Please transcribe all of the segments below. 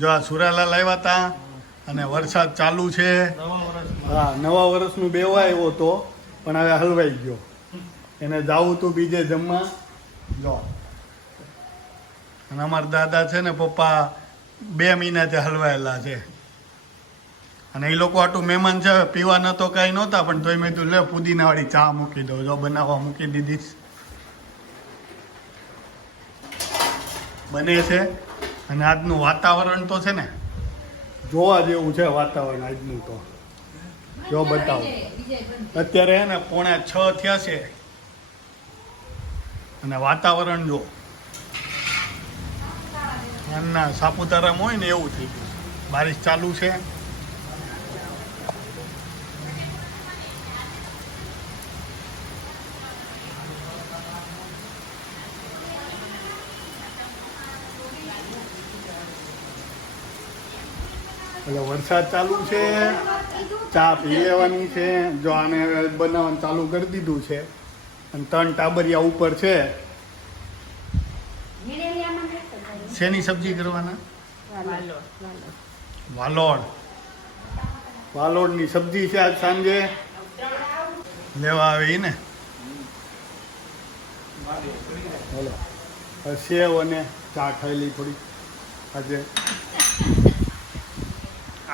જો આ સુરાલાલ આવ્યા હતા અને વરસાદ ચાલુ છે. હા, નવા વર્ષનું બેવા આવ્યો હતો પણ હવે હલવાઈ ગયો. એને જાવું તું બીજે જમવા. જો અને અમારા દાદા છે ને પપ્પા 2 મહિનાથી હલવાયેલા છે અને એ લોકો આટલું મહેમાન છે. પીવા ન તો કાંઈ નહોતા પણ તોય મેં તું લે પુદીનાવાળી ચા મૂકી દઉં. જો બનાવવા મૂકી દીધી બને છે. અને આજનું વાતાવરણ તો છે ને જોવા જેવું છે. વાતાવરણ આજનું તો જો બતાવો. અત્યારે હે ને 5:45 થયા છે અને વાતાવરણ જો ના સાપુતારામાં હોય ને એવું થઈ ગયું. બારિશ ચાલુ છે. એટલે વરસાદ ચાલુ છે. ચા પી લેવાની છે. જો આને બનાવવાનું ચાલુ કરી દીધું છે અને 3 ટાબરિયા ઉપર છે. શેની સબ્જી કરવાના? વાલોડની સબ્જી છે આજ સાંજે લેવા આવે ને. હલો, સેવ અને ચા ખાઈ થોડી આજે.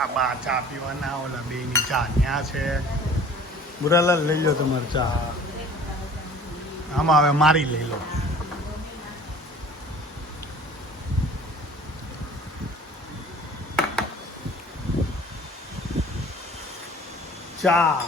આ બા ચા પીવાના ઓલા બેની ચા ત્યાં છે. બુરાલાલ લઈ લો તમારે ચા. આમાં હવે મારી લઈ લો. ચા